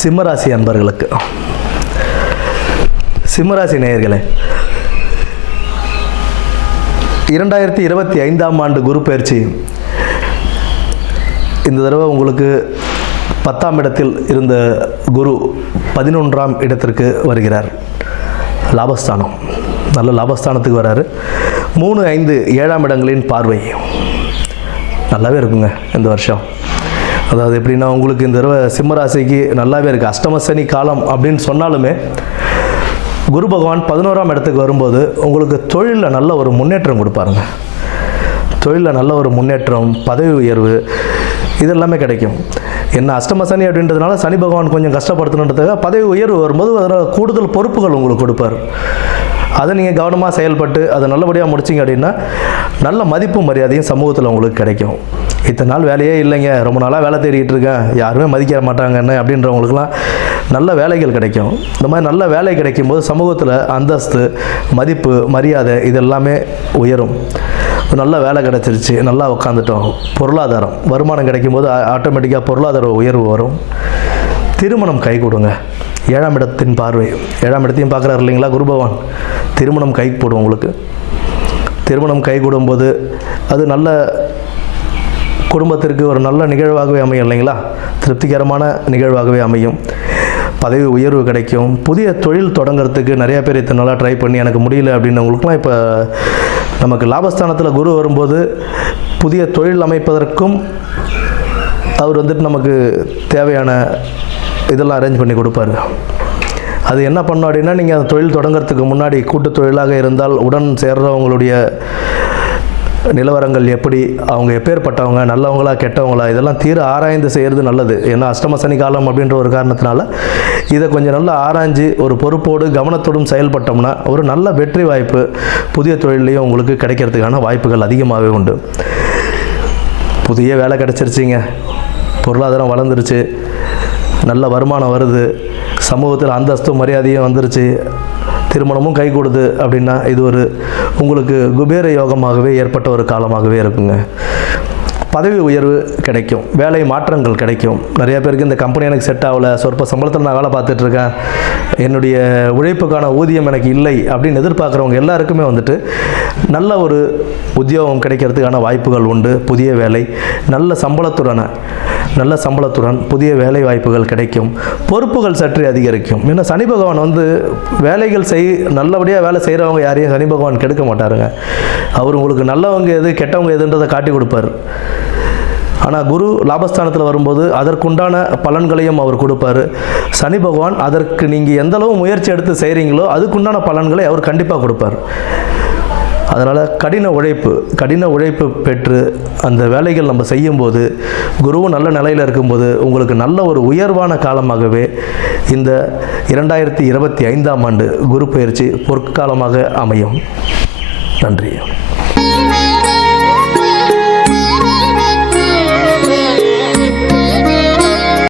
சிம்மராசி அன்பர்களுக்கு, சிம்மராசி நேயர்களே, 2025ஆம் ஆண்டு குரு பயிற்சி இந்த தடவை உங்களுக்கு 10ஆம் இடத்தில் இருந்த குரு 11ஆம் இடத்திற்கு வருகிறார். லாபஸ்தானம், நல்ல லாபஸ்தானத்துக்கு வராரு. 3, 5, 7ஆம் இடங்களின் பார்வை நல்லாவே இருக்குங்க இந்த வருஷம். அதாவது எப்படின்னா, உங்களுக்கு இந்த தடவை சிம்மராசிக்கு நல்லாவே இருக்குது. அஷ்டமசனி காலம் அப்படின்னு சொன்னாலுமே குரு பகவான் 11ஆம் இடத்துக்கு வரும்போது உங்களுக்கு தொழிலில் நல்ல ஒரு முன்னேற்றம் கொடுப்பாருங்க. தொழிலில் நல்ல ஒரு முன்னேற்றம், பதவி உயர்வு இதெல்லாமே கிடைக்கும். என்ன அஷ்டமசனி அப்படின்றதுனால சனி பகவான் கொஞ்சம் கஷ்டப்படுத்தணுன்றதுக்காக பதவி உயர்வு வரும்போது அதனால் கூடுதல் பொறுப்புகள் உங்களுக்கு கொடுப்பார். அதை நீங்கள் கவனமாக செயல்பட்டு அதை நல்லபடியாக முடிச்சிங்க அப்படின்னா நல்ல மதிப்பு மரியாதையும் சமூகத்தில் உங்களுக்கு கிடைக்கும். இத்தனை நாள் வேலையே இல்லைங்க, ரொம்ப நாளாக வேலை தேடிக்கிட்டு இருக்கேன், யாருமே மதிக்க மாட்டாங்க என்ன அப்படின்றவங்களுக்குலாம் நல்ல வேலைகள் கிடைக்கும். இந்த மாதிரி நல்ல வேலை கிடைக்கும் போது சமூகத்தில் அந்தஸ்து, மதிப்பு, மரியாதை இதெல்லாமே உயரும். நல்ல வேலை கிடச்சிருச்சு, நல்லா உட்காந்துட்டோம், பொருளாதாரம் வருமானம் கிடைக்கும் போது ஆட்டோமேட்டிக்காக பொருளாதார உயர்வு வரும். திருமணம் கை கொடுங்க. 7ஆம் இடத்தின் பார்வை, 7ஆம் இடத்தையும் பார்க்குறாரு இல்லைங்களா குரு பகவான். திருமணம் கை போடும் உங்களுக்கு. திருமணம் கை கூடும்போது அது நல்ல குடும்பத்திற்கு ஒரு நல்ல நிகழ்வாகவே அமையும் இல்லைங்களா, திருப்திகரமான நிகழ்வாகவே அமையும். பதவி உயர்வு கிடைக்கும். புதிய தொழில் தொடங்கிறதுக்கு நிறையா பேர் இத்தனை நாளாக ட்ரை பண்ணி எனக்கு முடியல அப்படின்னவங்களுக்குலாம் இப்போ நமக்கு லாபஸ்தானத்தில் குரு வரும்போது புதிய தொழில் அமைப்பதற்கும் அவர் வந்துட்டு நமக்கு தேவையான இதெல்லாம் அரேஞ்ச் பண்ணி கொடுப்பாரு. அது என்ன பண்ணோம் அப்படின்னா, நீங்கள் அந்த தொழில் தொடங்கிறதுக்கு முன்னாடி கூட்டு தொழிலாக இருந்தால் உடன் சேர்றவங்களுடைய நிலவரங்கள் எப்படி, அவங்க எப்பேற்பட்டவங்க, நல்லவங்களா கெட்டவங்களா, இதெல்லாம் தீர ஆராய்ந்து செய்கிறது நல்லது. ஏன்னா அஷ்டமசனி காலம் அப்படின்ற ஒரு காரணத்தினால இதை கொஞ்சம் நல்லா ஆராய்ஞ்சு ஒரு பொறுப்போடு கவனத்தோடும் செயல்பட்டோம்னா ஒரு நல்ல வெற்றி வாய்ப்பு புதிய தொழிலையும் உங்களுக்கு கிடைக்கிறதுக்கான வாய்ப்புகள் அதிகமாகவே உண்டு. புதிய வேலை கிடச்சிருச்சிங்க, பொருளாதாரம் வளர்ந்துருச்சு, நல்ல வருமானம் வருது, சமூகத்தில் அந்தஸ்து மரியாதையும் வந்துருச்சு, திருமணமும் கை கொடுது அப்படின்னா இது ஒரு உங்களுக்கு குபேர யோகமாகவே ஏற்பட்ட ஒரு காலமாகவே இருக்குங்க. பதவி உயர்வு கிடைக்கும், வேலை மாற்றங்கள் கிடைக்கும். நிறைய பேருக்கு இந்த கம்பெனி எனக்கு செட் ஆகலை, சொற்ப சம்பளத்தில் நான் வேலை பார்த்துட்ருக்கேன், என்னுடைய உழைப்புக்கான ஊதியம் எனக்கு இல்லை அப்படின்னு எதிர்பார்க்குறவங்க எல்லாருக்குமே வந்துட்டு நல்ல ஒரு உத்தியோகம் கிடைக்கிறதுக்கான வாய்ப்புகள் உண்டு. புதிய வேலை, நல்ல சம்பளத்துடன் புதிய வேலை வாய்ப்புகள் கிடைக்கும். பொறுப்புகள் சற்று அதிகரிக்கும். ஏன்னா சனி பகவான் வந்து வேலைகள் நல்லபடியாக வேலை செய்கிறவங்க யாரையும் சனி பகவான் கெடுக்க மாட்டாருங்க. அவர் உங்களுக்கு நல்லவங்க எது கெட்டவங்க எதுன்றதை காட்டி கொடுப்பார். ஆனால் குரு லாபஸ்தானத்தில் வரும்போது அதற்குண்டான பலன்களையும் அவர் கொடுப்பார். சனி பகவான் அதற்கு நீங்கள் எந்தளவு முயற்சி எடுத்து செய்கிறீங்களோ அதுக்குண்டான பலன்களை அவர் கண்டிப்பாக கொடுப்பார். அதனால் கடின உழைப்பு பெற்று அந்த வேலைகள் நம்ம செய்யும்போது குருவும் நல்ல நிலையில் இருக்கும்போது உங்களுக்கு நல்ல ஒரு உயர்வான காலமாகவே இந்த 2025ஆம் ஆண்டு குரு பயிற்சி பொற்காலமாக அமையும். நன்றி.